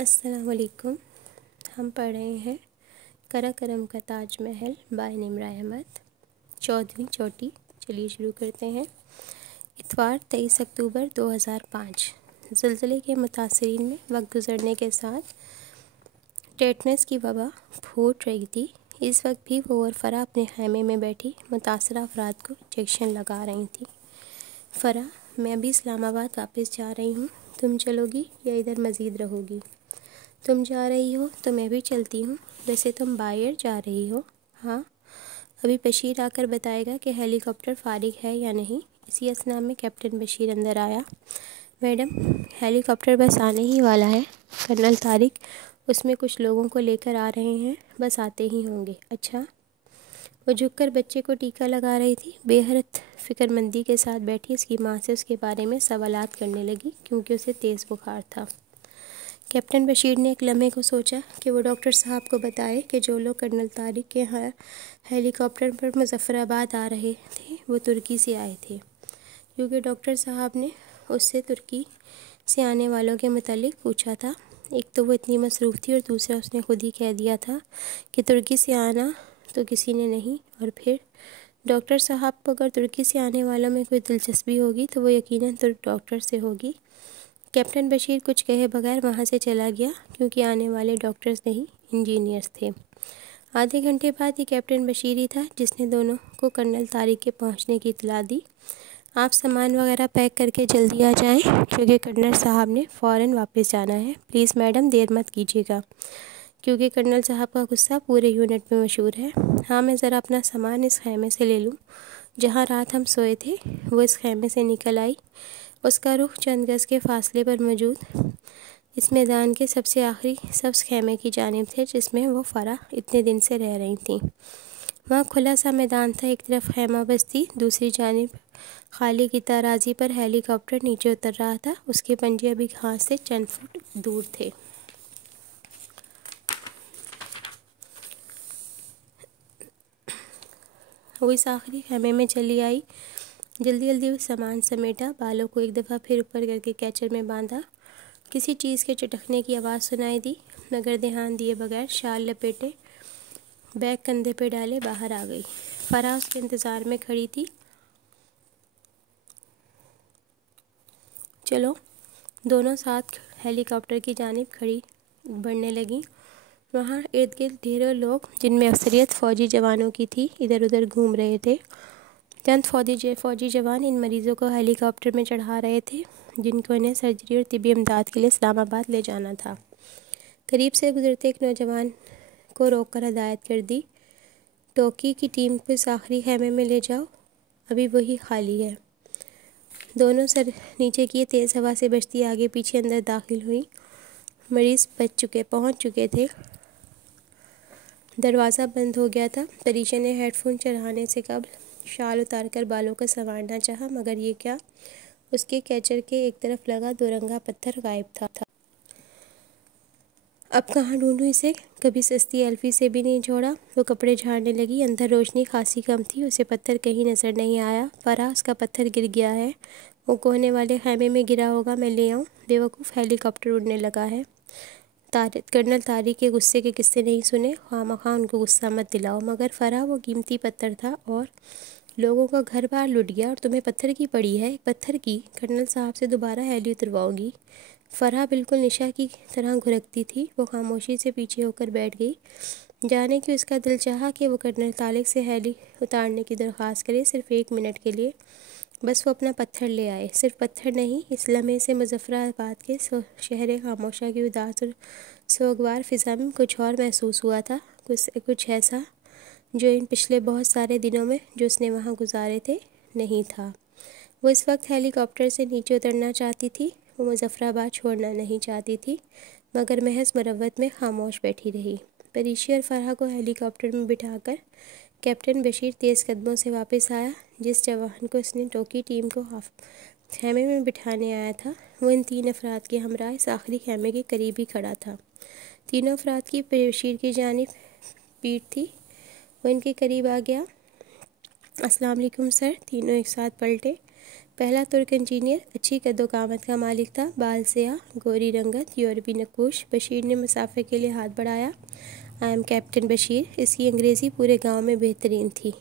अस्सलाम वालेकुम। हम पढ़ रहे हैं कराकरम का ताजमहल बाय निमरा अहमद, 14वीं चोटी। चलिए शुरू करते हैं। इतवार 23 अक्टूबर 2005। ज़लज़ले के मुतासरीन में वक्त गुजरने के साथ टेटनस की वबा फूट रही थी। इस वक्त भी वो और फ़रा अपने खैमे में बैठी मुतासरा अफराद को इंजेक्शन लगा रही थी। फ़रा, मैं अभी इस्लामाबाद वापस जा रही हूँ, तुम चलोगी या इधर मज़ीद रहोगी? तुम जा रही हो तो मैं भी चलती हूँ। वैसे तुम बाहर जा रही हो? हाँ, अभी बशीर आकर बताएगा कि हेलीकॉप्टर फारिग है या नहीं। इसी असना में कैप्टन बशीर अंदर आया। मैडम, हेलीकॉप्टर बस आने ही वाला है। कर्नल तारिक उसमें कुछ लोगों को लेकर आ रहे हैं, बस आते ही होंगे। अच्छा। वो झुककर बच्चे को टीका लगा रही थी। बेहद फिक्रमंदी के साथ बैठी उसकी माँ से उसके बारे में सवालात करने लगी, क्योंकि उसे तेज़ बुखार था। कैप्टन बशीर ने एक लम्हे को सोचा कि वो डॉक्टर साहब को बताए कि जो लोग कर्नल तारिक के हेलीकॉप्टर पर मुजफ्फराबाद आ रहे थे वो तुर्की से आए थे, क्योंकि डॉक्टर साहब ने उससे तुर्की से आने वालों के मुतालिक पूछा था। एक तो वो इतनी मसरूफ़ थी और दूसरा उसने खुद ही कह दिया था कि तुर्की से आना तो किसी ने नहीं। और फिर डॉक्टर साहब को अगर तुर्की से आने वालों में कोई दिलचस्पी होगी तो वो यकीनन तुर्क डॉक्टर से होगी। कैप्टन बशीर कुछ कहे बगैर वहाँ से चला गया, क्योंकि आने वाले डॉक्टर्स नहीं, इंजीनियर्स थे। आधे घंटे बाद ये कैप्टन बशीर ही था जिसने दोनों को कर्नल तारिक के पहुँचने की इतला दी। आप सामान वगैरह पैक करके जल्दी आ जाएं, क्योंकि कर्नल साहब ने फ़ौरन वापस जाना है। प्लीज़ मैडम, देर मत कीजिएगा, क्योंकि कर्नल साहब का गुस्सा पूरे यूनिट में मशहूर है। हाँ, मैं ज़रा अपना सामान इस खैमे से ले लूँ। जहाँ रात हम सोए थे वो इस खैमे से निकल आई। उसका रुख चंद गज़ के फासले पर मौजूद इस मैदान के सबसे आखिरी सब्ज़ खैमे की जानिब थे, जिसमें वो फ़रा इतने दिन से रह रही थी। वहाँ खुला सा मैदान था। एक तरफ खैमा बस्ती, दूसरी जानिब खाली की तराजी पर हेलीकॉप्टर नीचे उतर रहा था। उसके पंजे अभी घास से चंद फुट दूर थे। वो इस आखिरी खैमे में चली आई। जल्दी जल्दी वो सामान समेटा, बालों को एक दफ़ा फिर ऊपर करके कैचर में बांधा। किसी चीज़ के चटकने की आवाज़ सुनाई दी, मगर ध्यान दिए बगैर शाल लपेटे, बैग कंधे पे डाले बाहर आ गई। फ़रा उसके इंतज़ार में खड़ी थी। चलो, दोनों साथ हेलीकॉप्टर की जानिब खड़ी बढ़ने लगीं। वहाँ इर्द गिर्द ढेरों लोग, जिनमें अक्सरियत फ़ौजी जवानों की थी, इधर उधर घूम रहे थे। चंद फ़ौजी जवान इन मरीज़ों को हेलीकॉप्टर में चढ़ा रहे थे, जिनको इन्हें सर्जरी और तिब्बी इमदाद के लिए इस्लामाबाद ले जाना था। करीब से गुजरते एक नौजवान को रोककर हदायत कर दी, टोकी की टीम को इस आखिरी खैमे में ले जाओ, अभी वही खाली है। दोनों सर नीचे किए, तेज़ हवा से बचती आगे पीछे अंदर दाखिल हुई। मरीज़ पहुँच चुके थे। दरवाज़ा बंद हो गया था। परीशा ने हेडफोन चढ़ाने से कबल शाल उतारकर बालों को संवारना चाहा, मगर ये क्या, उसके कैचर के एक तरफ लगा दोरंगा पत्थर गायब था। अब कहाँ ढूंढूं इसे? कभी सस्ती एल्फी से भी नहीं छोड़ा। वो कपड़े झाड़ने लगी। अंदर रोशनी खासी कम थी, उसे पत्थर कहीं नज़र नहीं आया। फ़रा, उसका पत्थर गिर गया है, वो कोने वाले खैमे में गिरा होगा, मैं ले आऊँ? बेवकूफ़, हेलीकॉप्टर उड़ने लगा है। कर्नल तारिक के गुस्से के किस्से नहीं सुने, खामखा उनको गुस्सा मत दिलाओ। मगर फ़रा, वो कीमती पत्थर था और लोगों का घर बार लुट गया, और तुम्हें पत्थर की पड़ी है। पत्थर की? कर्नल साहब से दोबारा हेली उतरवाओगी? फ़रा बिल्कुल निशा की तरह घुरकती थी। वो खामोशी से पीछे होकर बैठ गई। जाने कि उसका दिल चाहा कि वो कर्नल तारिक से हेली उतारने की दरख्वास्त करे, सिर्फ 1 मिनट के लिए। बस वो अपना पत्थर ले आए। सिर्फ पत्थर नहीं, इस लम्हे से मुजफ्फराबाद के शहर खामोशा की उदास और सोगवार फ़िज़ा में कुछ और महसूस हुआ था। कुछ ऐसा जो इन पिछले बहुत सारे दिनों में जो उसने वहाँ गुजारे थे नहीं था। वो इस वक्त हेलीकॉप्टर से नीचे उतरना चाहती थी। वो मुजफ्फराबाद छोड़ना नहीं चाहती थी, मगर महज मुरव्वत में खामोश बैठी रही। परीशी और फ़रा को हेलीकॉप्टर में बिठाकर कैप्टन बशीर तेज़ कदमों से वापस आया। जिस जवान को उसने टोकी टीम को खैमे में बिठाने आया था, वो इन 3 अफराद के हमरा इस आखिरी खैमे के करीब ही खड़ा था। तीनों अफराद की बशीर की जानिब पीठ थी। वो इनके करीब आ गया। अस्सलाम वालेकुम सर। तीनों एक साथ पलटे। पहला तुर्क इंजीनियर अच्छी कद्दो-कामत का मालिक था। बाल सियाह, गोरी रंगत, यूरोपी नक्कुश। बशीर ने मुसाफिर के लिए हाथ बढ़ाया। I am captain Bashir. इसकी अंग्रेज़ी पूरे गांव में बेहतरीन थी।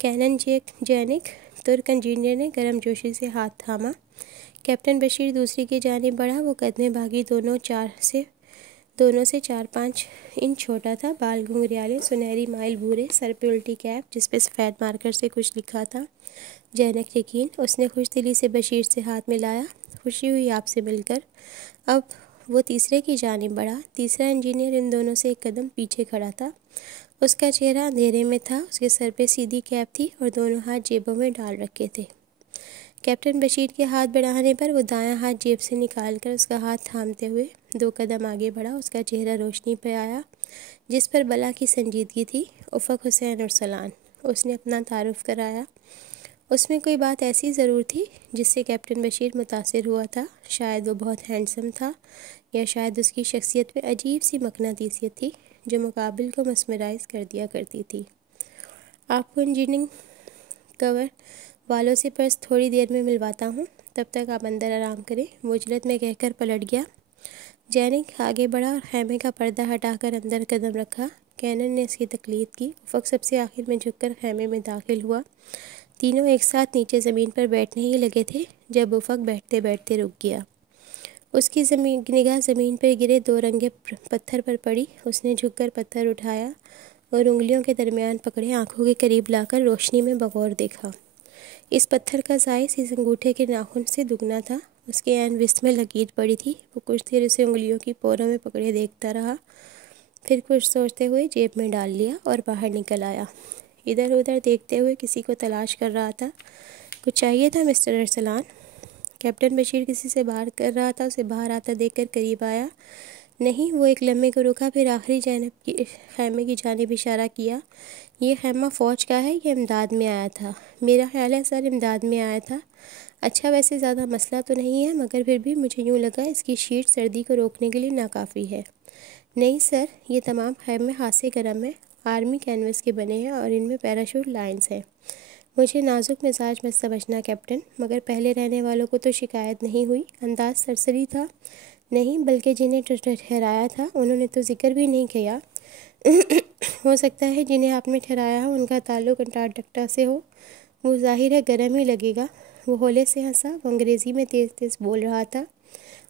कैनन जैनिक, तुर्क इंजीनियर ने गर्मजोशी से हाथ थामा। कैप्टन बशीर दूसरी की जानिब बढ़ा। वो कद में बागी दोनों से 4-5 इंच छोटा था। बाल घुंघरियाले, सुनहरी माइल भूरे, सर पे उल्टी कैप जिस पे सफ़ेद मार्कर से कुछ लिखा था। जैनक यकीन। उसने खुश दिली से बशीर से हाथ मिलाया। खुशी हुई आपसे मिलकर। अब वो तीसरे की जानिब बढ़ा। तीसरा इंजीनियर इन दोनों से एक कदम पीछे खड़ा था। उसका चेहरा अंधेरे में था। उसके सर पे सीधी कैप थी और दोनों हाथ जेबों में डाल रखे थे। कैप्टन बशीर के हाथ बढ़ाने पर वो दायां हाथ जेब से निकालकर उसका हाथ थामते हुए 2 कदम आगे बढ़ा। उसका चेहरा रोशनी पे आया जिस पर बला की संजीदगी थी। उफ़क़ हुसैन अरसलान, उसने अपना तारुफ कराया। उसमें कोई बात ऐसी ज़रूर थी जिससे कैप्टन बशीर मुतासिर हुआ था। शायद वो बहुत हैंडसम था या शायद उसकी शख्सियत में अजीब सी मकनातीसियत थी जो मुकाबिल को मस्मराइज़ कर दिया करती थी। आपको इंजीनियरिंग कवर वालों से पर्स थोड़ी देर में मिलवाता हूँ, तब तक आप अंदर आराम करें, मुजरत में कहकर पलट गया। जैनिक आगे बढ़ा और खैमे का पर्दा हटाकर अंदर कदम रखा। कैनन ने इसकी तकलीद की। उफ़क़ सबसे आखिर में झुककर खैमे में दाखिल हुआ। तीनों एक साथ नीचे ज़मीन पर बैठने ही लगे थे जब उफ़क़ बैठते बैठते रुक गया। उसकी निगाह ज़मीन पर गिरे 2 रंगे पत्थर पर पड़ी। उसने झुककर पत्थर उठाया और उंगलियों के दरमियान पकड़े आंखों के करीब लाकर रोशनी में बगौर देखा। इस पत्थर का साइज़ इस अंगूठे के नाखून से दुगना था। उसके ऐन विस्त में लकीर पड़ी थी। वो कुछ देर उसे उंगलियों की पोरों में पकड़े देखता रहा, फिर कुछ सोचते हुए जेब में डाल लिया और बाहर निकल आया। इधर उधर देखते हुए किसी को तलाश कर रहा था। कुछ चाहिए था मिस्टर अरसलान? कैप्टन बशीर किसी से बात कर रहा था। उसे बाहर आता देखकर करीब आया। नहीं। वो एक लम्हे को रुका, फिर आखिरी खैमे की जानिब इशारा किया। ये खैमा फ़ौज का है, ये इमदाद में आया था। मेरा ख्याल है सर इमदाद में आया था। अच्छा, वैसे ज़्यादा मसला तो नहीं है, मगर फिर भी मुझे यूँ लगा इसकी शीट सर्दी को रोकने के लिए नाकाफ़ी है। नहीं सर, ये तमाम खैमे खासे गरम हैं, आर्मी कैनवस के बने हैं और इनमें पैराशूट लाइन्स हैं। मुझे नाजुक मिजाज मत समझना कैप्टन, मगर पहले रहने वालों को तो शिकायत नहीं हुई। अंदाज सरसरी था। नहीं, बल्कि जिन्हें ठहराया था उन्होंने तो जिक्र भी नहीं किया। हो सकता है जिन्हें आपने ठहराया हो उनका ताल्लुक अंटार्कटिका से हो। वो जाहिर है गर्म ही लगेगा। वो होले से हंसा। वो अंग्रेज़ी में तेज़ तेज़ बोल रहा था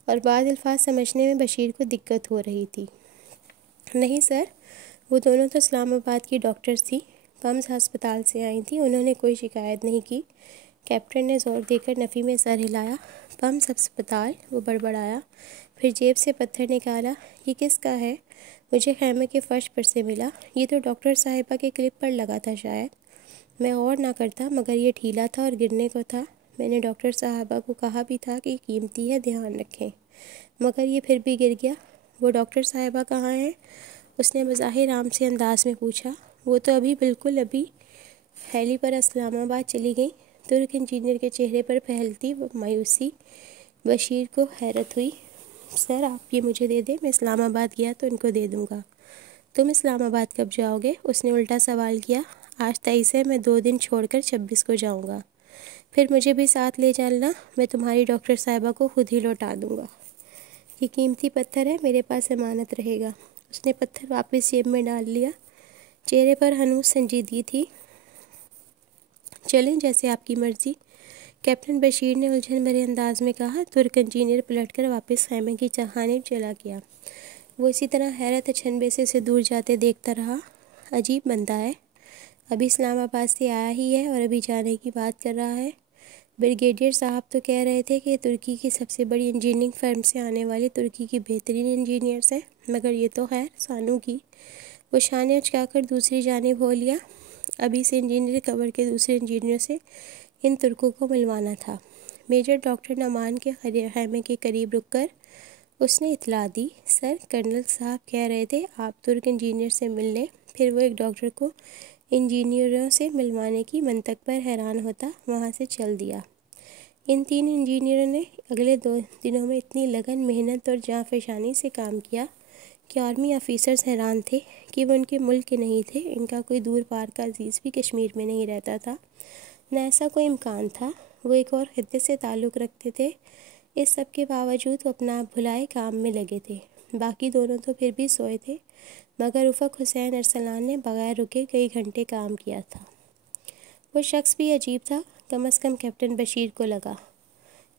और बाद अल्फाज समझने में बशीर को दिक्कत हो रही थी। नहीं सर, वो दोनों तो इस्लामाबाद की डॉक्टर्स थी, पम्स अस्पताल से आई थी। उन्होंने कोई शिकायत नहीं की। कैप्टन ने ज़ोर देकर नफ़ी में सर हिलाया। पम्स अस्पताल? वो बड़बड़ाया, फिर जेब से पत्थर निकाला। ये किसका है? मुझे खैमे के फर्श पर से मिला। ये तो डॉक्टर साहिबा के क्लिप पर लगा था शायद। मैं और ना करता, मगर ये ढीला था और गिरने को था। मैंने डॉक्टर साहिबा को कहा भी था कि कीमती है, ध्यान रखें, मगर ये फिर भी गिर गया। वो डॉक्टर साहिबा कहाँ हैं? उसने बज़ाहिर आम से अंदाज में पूछा। वो तो अभी हेली पर इस्लामाबाद चली गई। तुर्क इंजीनियर के चेहरे पर फैलती मायूसी बशीर को हैरत हुई। सर आप ये मुझे दे दें, मैं इस्लामाबाद गया तो इनको दे दूँगा। तुम इस्लामाबाद कब जाओगे? उसने उल्टा सवाल किया। आज 23 है, मैं 2 दिन छोड़कर 26 को जाऊँगा। फिर मुझे भी साथ ले चलना, मैं तुम्हारी डॉक्टर साहिबा को खुद ही लौटा दूँगा। ये कीमती पत्थर है, मेरे पास अमानत रहेगा। उसने पत्थर वापस जेब में डाल लिया। चेहरे पर हनूस संजीदगी थी। चलें, जैसे आपकी मर्ज़ी, कैप्टन बशीर ने उलझन भरे अंदाज में कहा। तुर्क इंजीनियर पलटकर वापस खैमे की खाने चला गया। वो इसी तरह हैरत अचंभे से दूर जाते देखता रहा। अजीब बंदा है, अभी इस्लामाबाद से आया ही है और अभी जाने की बात कर रहा है। ब्रिगेडियर साहब तो कह रहे थे कि तुर्की की सबसे बड़ी इंजीनियरिंग फर्म से आने वाले तुर्की की बेहतरीन इंजीनियर्स हैं, मगर ये तो खैर सानू की। वो शाने उचकाकर दूसरी जानिब हो लिया। अभी से इंजीनियर कवर के दूसरे इंजीनियर से इन तुर्कों को मिलवाना था। मेजर डॉक्टर नमान के खैमे के करीब रुककर उसने इतला दी। सर, कर्नल साहब कह रहे थे आप तुर्क इंजीनियर से मिल लें। फिर वो एक डॉक्टर को इंजीनियरों से मिलवाने की मंतक पर हैरान होता वहाँ से चल दिया। इन 3 इंजीनियरों ने अगले 2 दिनों में इतनी लगन, मेहनत और जाँफशानी से काम किया कि आर्मी ऑफिसर्स हैरान थे कि वो उनके मुल्क के नहीं थे। इनका कोई दूर पार का अजीज़ भी कश्मीर में नहीं रहता था, न ऐसा कोई इम्कान था। वो एक और खित्ते से ताल्लुक़ रखते थे। इस सब के बावजूद वो अपना आप भुलाए काम में लगे थे। बाकी दोनों तो फिर भी सोए थे, मगर उफ़क़ हुसैन अरसलान ने बग़ैर रुके कई घंटे काम किया था। वो शख्स भी अजीब था, कम अज़ कम कैप्टन बशीर को लगा।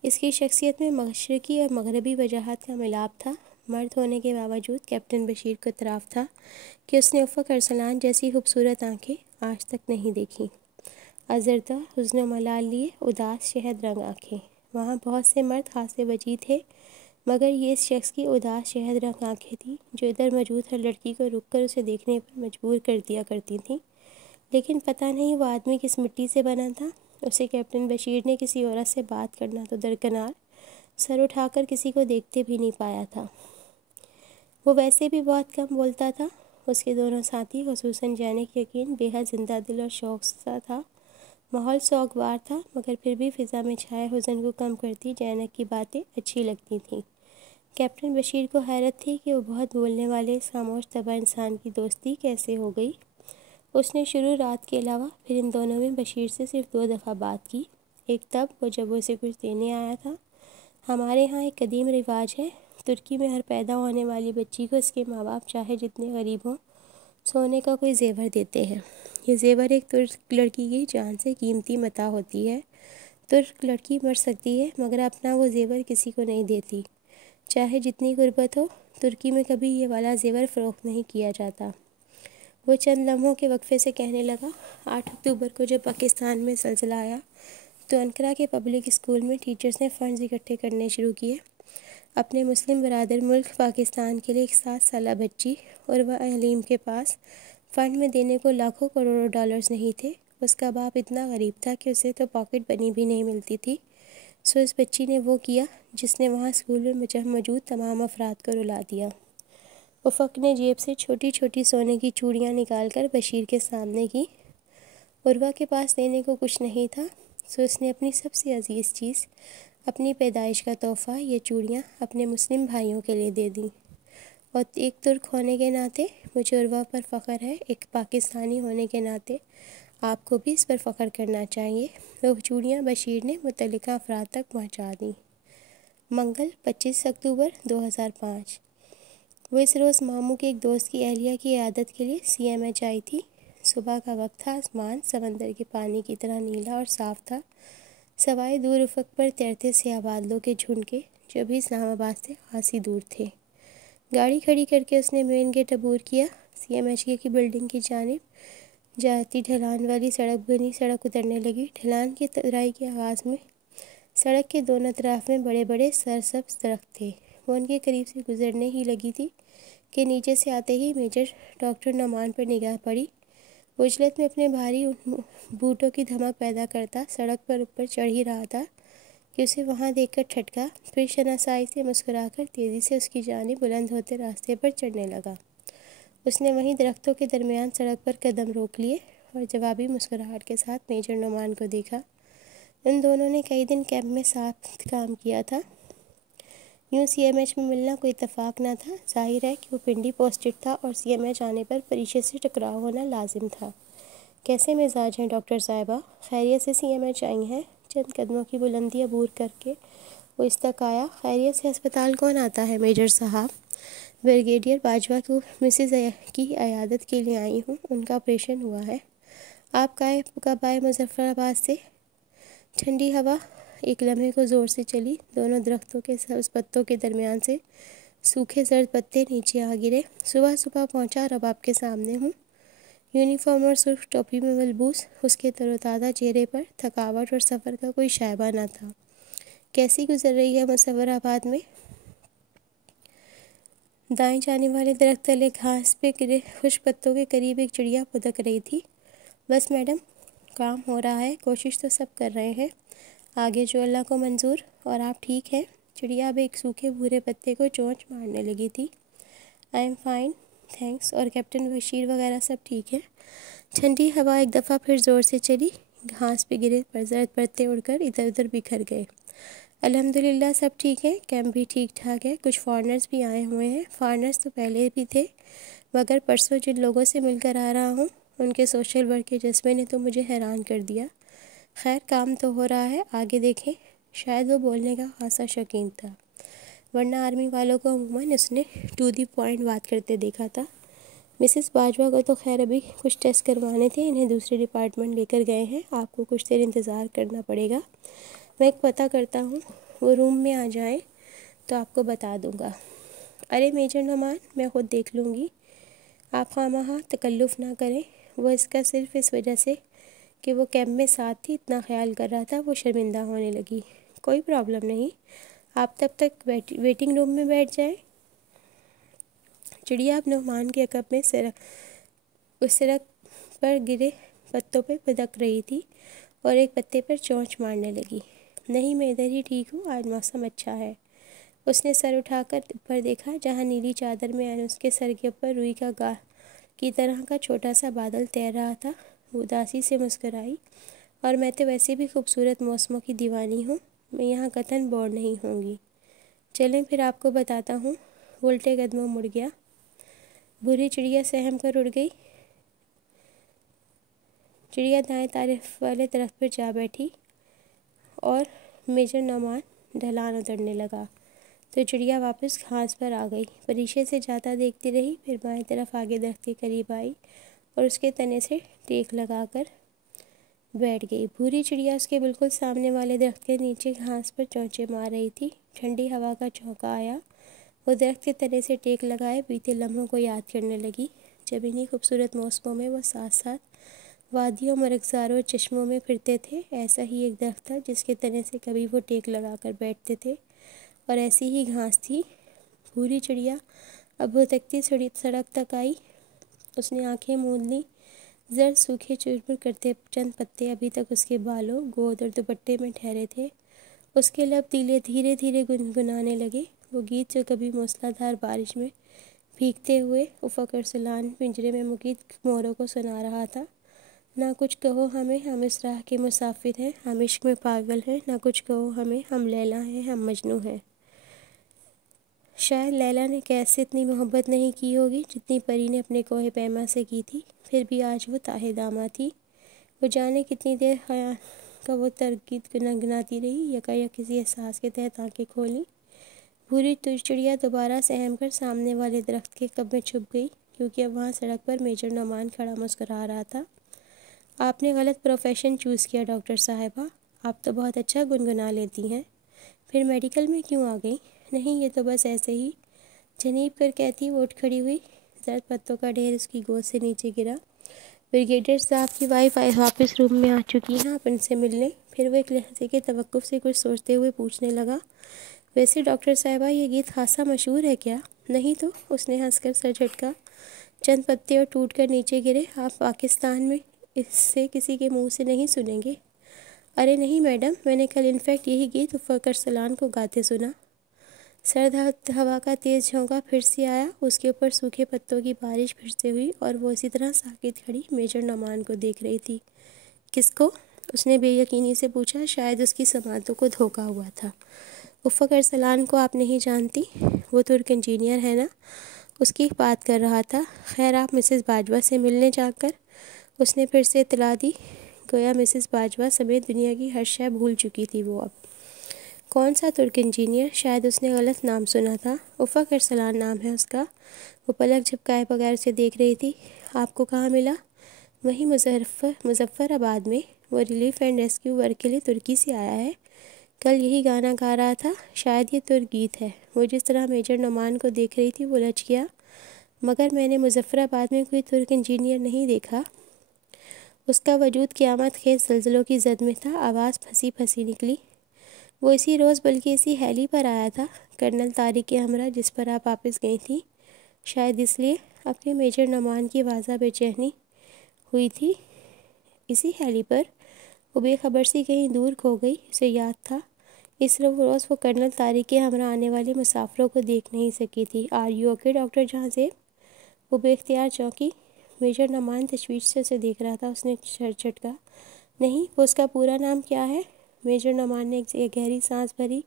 इसकी शख्सियत में मशरक़ी और मगरबी वजाहत का मिलाप था। मर्द होने के बावजूद कैप्टन बशीर को इतराफ़ था कि उसने उफ़क़ अरसलान जैसी खूबसूरत आँखें आज तक नहीं देखी। अज़रदा हुज़्न मलाल लिए उदास शहद रंग आँखें। वहाँ बहुत से मर्द खासे वजी थे, मगर ये इस शख्स की उदास शहद रंग आँखें थी जो इधर मौजूद हर लड़की को रुककर उसे देखने पर मजबूर कर दिया करती थीं। लेकिन पता नहीं वो आदमी किस मिट्टी से बना था। उसे कैप्टन बशीर ने किसी औरत से बात करना तो दरकिनार, सर उठाकर किसी को देखते भी नहीं पाया था। वो वैसे भी बहुत कम बोलता था। उसके दोनों साथी, खुसूसन जैनक यकीन, बेहद जिंदा दिल और शौक सा था। माहौल सोगवार था, मगर फिर भी फ़िज़ा में छाए हुज़न को कम करती जैनक की बातें अच्छी लगती थीं। कैप्टन बशीर को हैरत थी कि वो बहुत बोलने वाले खामोश तबा इंसान की दोस्ती कैसे हो गई। उसने शुरू रात के अलावा फिर इन दोनों में बशीर से सिर्फ 2 दफ़ा बात की। एक तब वो जब वो उसे कुछ देने आया था। हमारे यहाँ एक कदीम रिवाज है, तुर्की में हर पैदा होने वाली बच्ची को इसके माँ बाप चाहे जितने गरीब हों, सोने का कोई जेवर देते हैं। ये जेवर एक तुर्क लड़की की जान से कीमती मता होती है। तुर्क लड़की मर सकती है, मगर अपना वो जेवर किसी को नहीं देती, चाहे जितनी गुर्बत हो। तुर्की में कभी ये वाला जेवर फ़रोख्त नहीं किया जाता। वो चंद लम्हों के वक्फे से कहने लगा, 8 अक्टूबर को जब पाकिस्तान में ज़लज़ला आया तो अनकरा के पब्लिक स्कूल में टीचर्स ने फ़ंड्स इकट्ठे करने शुरू किए। अपने मुस्लिम बरादर मुल्क पाकिस्तान के लिए एक 7 साला बच्ची और वह अलीम के पास फ़ंड में देने को लाखों करोड़ों डॉलर्स नहीं थे। उसका बाप इतना गरीब था कि उसे तो पॉकेट बनी भी नहीं मिलती थी। सो इस बच्ची ने वो किया जिसने वहाँ स्कूल में मौजूद तमाम अफराद को रुला दिया। उफ़क़ ने जेब से छोटी छोटी सोने की चूड़ियाँ निकालकर बशीर के सामने की। उर्वा के पास देने को कुछ नहीं था, सो उसने अपनी सबसे अजीज़ चीज़, अपनी पैदाइश का तोहफ़ा, ये चूड़ियाँ अपने मुस्लिम भाइयों के लिए दे दी। और एक तुर्क होने के नाते मुझे उर्वा पर फ़ख्र है, एक पाकिस्तानी होने के नाते आपको भी इस पर फ़ख्र करना चाहिए। वो चूड़ियाँ बशीर ने मुतल्लिका अफराद तक पहुँचा दी। मंगल 25 अक्टूबर 2005। वो इस रोज़ मामू के एक दोस्त की अहलिया की इयादत के लिए CMH आई थी। सुबह का वक्त था। आसमान समंदर के पानी की तरह नीला और साफ़ था, सवाए दूर उफ़क़ पर तैरते स्याह बादलों के झुंड के, जो भी इस्लामाबाद से खासी दूर थे। गाड़ी खड़ी करके उसने मेन गेट अबूर किया। CMH की बिल्डिंग की जानिब जाती ढलान वाली सड़क बनी। सड़क उतरने लगी। ढलान की तराई के आगाज़ में सड़क के दोनों तरफ में बड़े बड़े सरसब्ज़ दरख्त थे। वो उनके करीब से गुजरने ही लगी थी कि नीचे से आते ही मेजर डॉक्टर नमान पर निगाह पड़ी। उजलत में अपने भारी बूटों की धमक पैदा करता सड़क पर ऊपर चढ़ ही रहा था कि उसे वहाँ देखकर ठटका। फिर शनासाई से मुस्कुराकर तेज़ी से उसकी जानिब बुलंद होते रास्ते पर चढ़ने लगा। उसने वहीं दरख्तों के दरमियान सड़क पर कदम रोक लिए और जवाबी मुस्कुराहट के साथ मेजर नमान को देखा। उन दोनों ने कई दिन कैंप में साथ काम किया था। यूँ CMH में मिलना कोई इत्तेफाक ना था। जाहिर है कि वो पिंडी पोस्टेड था और CMH आने पर परिचय से टकराव होना लाजिम था। कैसे मिजाज हैं डॉक्टर साहिबा? खैरियत से CMH आई हैं? चंद कदमों की बुलंदी अबूर करके वो इस तक आया। खैरियत से अस्पताल कौन आता है मेजर साहब? ब्रिगेडियर बाजवा को मिसेज़ की अयादत के लिए आई हूँ, उनका ऑपरेशन हुआ है। आप कब आए मुजफ्फराबाद से? ठंडी हवा एक लम्हे को ज़ोर से चली। दोनों दरख्तों के सब्ज़ पत्तों के दरमियान से सूखे जर्द पत्ते नीचे आ गिरे। सुबह सुबह पहुंचा और अब आपके सामने हूँ। यूनिफॉर्म और सुर्ख टोपी में मलबूस उसके तरोताज़ा चेहरे पर थकावट और सफ़र का कोई शायबा न था। कैसी गुजर रही है मुजफ्फराबाद में? दाएं जाने वाले दरख्त तले घास पे गिरे खुश पत्तों के करीब एक चिड़िया पुदक रही थी। बस मैडम, काम हो रहा है, कोशिश तो सब कर रहे हैं, आगे जो अल्लाह को मंजूर। और आप ठीक हैं? चिड़िया अब एक सूखे भूरे पत्ते को चोंच मारने लगी थी। I am fine thanks. और कैप्टन बशीर वगैरह सब ठीक है? ठंडी हवा एक दफ़ा फिर ज़ोर से चली। घास पे गिरे जर्द पत्ते उड़कर इधर उधर बिखर गए। अल्हम्दुलिल्लाह सब ठीक है, कैंप भी ठीक ठाक है। कुछ फॉरनर्स भी आए हुए हैं। फॉरनर्स तो पहले भी थे, मगर परसों जिन लोगों से मिलकर आ रहा हूँ उनके सोशल वर्क के जज्बे ने तो मुझे हैरान कर दिया। खैर काम तो हो रहा है, आगे देखें। शायद वो बोलने का खासा शौकीन था, वरना आर्मी वालों को अमूमन उसने टू दी पॉइंट बात करते देखा था। मिसेस बाजवा को तो खैर अभी कुछ टेस्ट करवाने थे, इन्हें दूसरे डिपार्टमेंट लेकर गए हैं। आपको कुछ देर इंतज़ार करना पड़ेगा, मैं एक पता करता हूँ, वो रूम में आ जाए तो आपको बता दूँगा। अरे मेजर नोमान, मैं खुद देख लूँगी, आप खामखा तकल्लुफ़ ना करें। वो इसका सिर्फ इस वजह से कि वो कैंप में साथ थी इतना ख्याल कर रहा था, वो शर्मिंदा होने लगी। कोई प्रॉब्लम नहीं, आप तब तक वेटिंग रूम में बैठ जाएं। चिड़िया अब नोमान के अकब में उस सड़क पर गिरे पत्तों पे पदक रही थी और एक पत्ते पर चोंच मारने लगी। नहीं, मैं इधर ही ठीक हूँ, आज मौसम अच्छा है। उसने सर उठाकर ऊपर देखा, जहाँ नीली चादर में उसके सर के ऊपर रुई की तरह का छोटा सा बादल तैर रहा था। वो उदासी से मुस्कुराई, और मैं तो वैसे भी खूबसूरत मौसमों की दीवानी हूँ, मैं यहाँ कतन बोर नहीं होंगी। चलें फिर आपको बताता हूँ। उल्टे कदमों मुड़ गया। बुरी चिड़िया सहम कर उड़ गई। चिड़िया दाएं तारीफ वाले दरख्त पर जा बैठी और मेजर नोमान ढलान उतरने लगा तो चिड़िया वापस घास पर आ गई। परीक्षे से जाता देखती रही, फिर बाएं तरफ आगे दरख्त के करीब आई और उसके तने से टेक लगाकर बैठ गई। भूरी चिड़िया उसके बिल्कुल सामने वाले दरख्त के नीचे घास पर चोंचे मार रही थी। ठंडी हवा का झोंका आया, वो दरख्त के तने से टेक लगाए बीते लम्हों को याद करने लगी, जब इन्हीं खूबसूरत मौसमों में वो साथ साथ वादियों, मरगज़ारों और चश्मों में फिरते थे। ऐसा ही एक दरख्त था जिसके तने से कभी वो टेक लगाकर बैठते थे, और ऐसी ही घास थी। भूरी चिड़िया अब भुतकती सड़क तक आई। उसने आंखें मूंद लीं। जर्द सूखे चुरमुर करते चंद पत्ते अभी तक उसके बालों, गोद और दुपट्टे में ठहरे थे। उसके लब धीरे धीरे गुनगुनाने लगे, वो गीत जो कभी मूसलाधार बारिश में भीगते हुए उफ़क़ अरसलान पिंजरे में मुकीद मोरों को सुना रहा था। ना कुछ कहो हमें, हम इस राह के मुसाफिर हैं, हम इश्क में पागल हैं। ना कुछ कहो हमें, हम लैला हैं, हम मजनू हैं। शायद लैला ने कैद से इतनी मोहब्बत नहीं की होगी जितनी परी ने अपने कोहे पैमा से की थी, फिर भी आज वो ताहे दामा थी। वो जाने कितनी देर ख्याल का वो तरगीत गुनगुनाती रही, यकायक किसी एहसास के तहत आंखें खोली। भूरी चिड़िया दोबारा सहम कर सामने वाले दरख्त के कब में छुप गई, क्योंकि अब वहाँ सड़क पर मेजर नोमान खड़ा मुस्कुरा रहा था। आपने गलत प्रोफेशन चूज़ किया डॉक्टर साहिबा, आप तो बहुत अच्छा गुनगुना लेती हैं, फिर मेडिकल में क्यों आ गई? नहीं, ये तो बस ऐसे ही, जनीब कर कहती वो उठ खड़ी हुई। जर्द पत्तों का ढेर उसकी गोद से नीचे गिरा। ब्रिगेडियर साहब की वाइफ वापस रूम में आ चुकी हैं, आप इनसे मिल लें। फिर वो एक लहजे के तवक्कुफ से कुछ सोचते हुए पूछने लगा, वैसे डॉक्टर साहिबा ये गीत खासा मशहूर है क्या? नहीं तो, उसने हंसकर सर झटका। चंद पत्ते और टूट कर नीचे गिरे। आप पाकिस्तान में इससे किसी के मुंह से नहीं सुनेंगे। अरे नहीं मैडम, मैंने कल इनफैक्ट यही गीत उफ़क़ अरसलान को गाते सुना। सर्द हवा का तेज़ झोंका फिर से आया, उसके ऊपर सूखे पत्तों की बारिश फिर से हुई और वो इसी तरह साकित खड़ी मेजर नोमान को देख रही थी। किसको? उसने बेयकीनी से पूछा। शायद उसकी समातों को धोखा हुआ था। उफ़क़ अरसलान को आप नहीं जानती? वो तुर्क इंजीनियर है ना, उसकी बात कर रहा था। खैर आप मिसेस बाजवा से मिलने जाकर, उसने फिर से इतला दी। गोया मिसेस बाजवा समेत दुनिया की हर शय भूल चुकी थी वो अब। कौन सा तुर्क इंजीनियर? शायद उसने गलत नाम सुना था। उफ़क़ अरसलान नाम है उसका। वो पलक झपकाए बगैर उसे देख रही थी। आपको कहाँ मिला? वहीं मुजफ्फराबाद में। वो रिलीफ एंड रेस्क्यू वर्क के लिए तुर्की से आया है, कल यही गाना गा रहा था। शायद ये तुर्क गीत है। वो जिस तरह मेजर नोमान को देख रही थी वो लच गया। मगर मैंने मुजफ्फराबाद में कोई तुर्क इंजीनियर नहीं देखा। उसका वजूद क़यामत खेज़ ज़लज़लों की जद में था। आवाज़ फंसी फंसी निकली। वो इसी रोज़, बल्कि इसी हैली पर आया था, कर्नल तारिक के हमरा, जिस पर आप वापस गई थी। शायद इसलिए अपने मेजर नोमान की वाज़ा बेचैनी हुई थी। इसी हैली पर वो बेखबर सी कहीं दूर खो गई। उसे याद था इस रोज़ वो कर्नल तारिक के हमरा आने वाले मुसाफिरों को देख नहीं सकी थी। Are you okay doctor Jahanzeb? वो बेख्तियार चौंकी। मेजर नोमान तशवीश से उसे देख रहा था। उसने सर झटका। नहीं, वो उसका पूरा नाम क्या है? मेजर नोमान ने एक गहरी सांस भरी।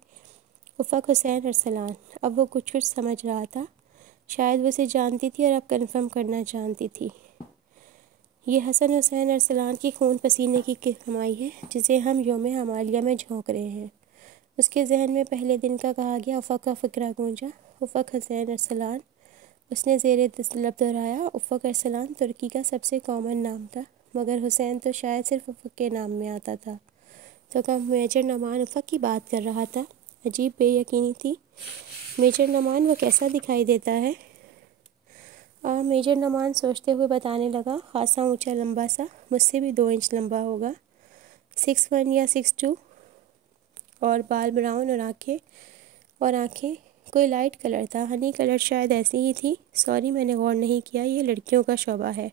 उफ़क़ हुसैन अरसलान। अब वो कुछ समझ रहा था। शायद वो उसे जानती थी और अब कन्फर्म करना चाहती थी। ये हसन हुसैन अरसलान की खून पसीने की कमाई है जिसे हम यौम हमालिया में झोंक रहे हैं। उसके जहन में पहले दिन का कहा गया उफ़क़ का फ़िक्रा गूंजा। उफ़क़ हुसैन अरसलान, उसने ज़ेरे लब दोहराया। उफ़क़ अरसलान तुर्की का सबसे कॉमन नाम था, मगर हुसैन तो शायद सिर्फ उफ़क़ के नाम में आता था। तो क्या मेजर नमान उफ़क़ की बात कर रहा था? अजीब बेयकीनी थी। मेजर नमान वो कैसा दिखाई देता है? मेजर नमान सोचते हुए बताने लगा, खासा ऊंचा लंबा सा, मुझसे भी 2 इंच लंबा होगा, 6'1" या 6'2", और बाल ब्राउन और आँखें कोई लाइट कलर था, हनी कलर शायद ऐसी ही थी। सॉरी, मैंने गौर नहीं किया, ये लड़कियों का शोबा है।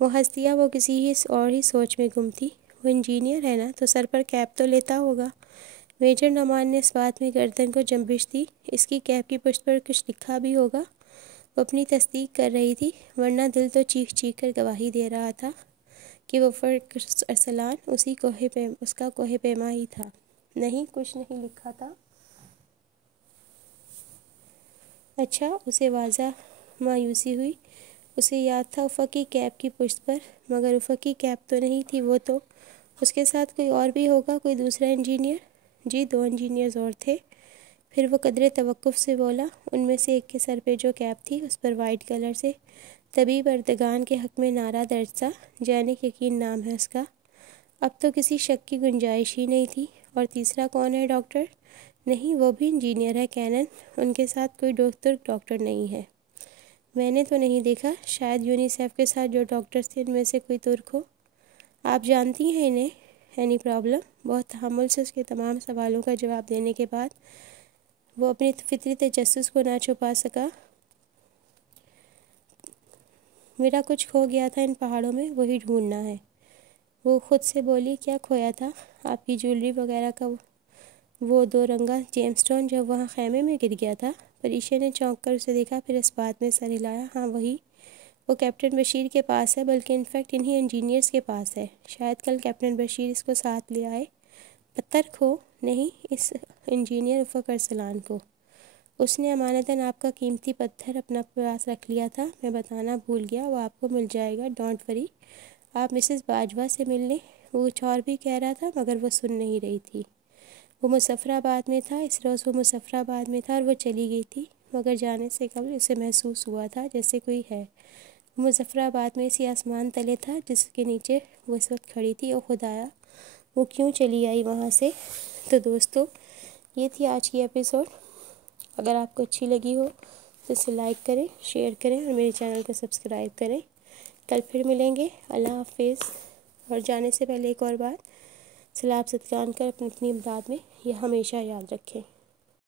वो हंस दिया। वो किसी ही सोच में गुम थी। वो इंजीनियर है ना, तो सर पर कैप तो लेता होगा। मेजर नमान ने इस बात में गर्दन को जंबिश दी। इसकी कैप की पुष्ट पर कुछ लिखा भी होगा। वो अपनी तस्दीक कर रही थी, वरना दिल तो चीख चीख कर गवाही दे रहा था कि वो फ़क़ अरसलान उसका कोहे पैमा ही था। नहीं, कुछ नहीं लिखा था। अच्छा, उसे वाज़ा मायूसी हुई। उसे याद था उफ़क़ की कैप की पुष्ट पर, मगर उफ़क़ की कैप तो नहीं थी वो तो। उसके साथ कोई और भी होगा, कोई दूसरा इंजीनियर। जी, 2 इंजीनियर्स और थे। फिर वो कदरे तवक्कुफ़ से बोला। उनमें से एक के सर पे जो कैप थी उस पर वाइट कलर से तबीब अर्दगान के हक़ में नारा दर्ज था। जैनिक यकीन नाम है उसका। अब तो किसी शक की गुंजाइश ही नहीं थी। और तीसरा कौन है? डॉक्टर? नहीं, वो भी इंजीनियर है, कैनन। उनके साथ कोई डॉक्टर नहीं है। मैंने तो नहीं देखा। शायद यूनिसेफ के साथ जो डॉक्टर्स थे उनमें से कोई तुर्क हो। आप जानती हैं इन्हें? Any problem? बहुत तहम्मुल से उसके तमाम सवालों का जवाब देने के बाद वो अपनी फितरी तजस्सुस को ना छुपा सका। मेरा कुछ खो गया था इन पहाड़ों में, वही ढूंढना है। वो खुद से बोली। क्या खोया था? आपकी ज्वेलरी वगैरह का वो 2 रंगा जेमस्टोन जब वहाँ खैमे में गिर गया था। परीशा ने चौंक कर उसे देखा, फिर इस बात में सर हिलाया। हाँ, वही। वो कैप्टन बशीर के पास है, बल्कि इनफैक्ट इन्हीं इंजीनियर्स के पास है। शायद कल कैप्टन बशीर इसको साथ ले आए। पत्थर खो? नहीं, इस इंजीनियर उफ़क़ अरसलान को। उसने अमानतन आपका कीमती पत्थर अपना पास रख लिया था। मैं बताना भूल गया, वो आपको मिल जाएगा, डोंट वरी। आप मिसेस बाजवा से मिल लें। वो कुछ और भी कह रहा था, मगर वो सुन नहीं रही थी। वो मुज़फ़्फ़राबाद में था। इस रोज़ वो मुज़फ़्फ़राबाद में था और वो चली गई थी, मगर जाने से कबल उसे महसूस हुआ था जैसे कोई है। वो मुज़फ़्फ़राबाद में इसी आसमान तले था जिसके नीचे वो इस वक्त खड़ी थी। ओ खुदाया, वो क्यों चली आई वहाँ से? तो दोस्तों, ये थी आज की एपिसोड। अगर आपको अच्छी लगी हो तो इसे लाइक करें, शेयर करें और मेरे चैनल को सब्सक्राइब करें। कल फिर मिलेंगे। अल्लाह हाफिज़। और जाने से पहले एक और बात, सलाब सत्कार कर अपनी इमदाद में यह हमेशा याद रखें।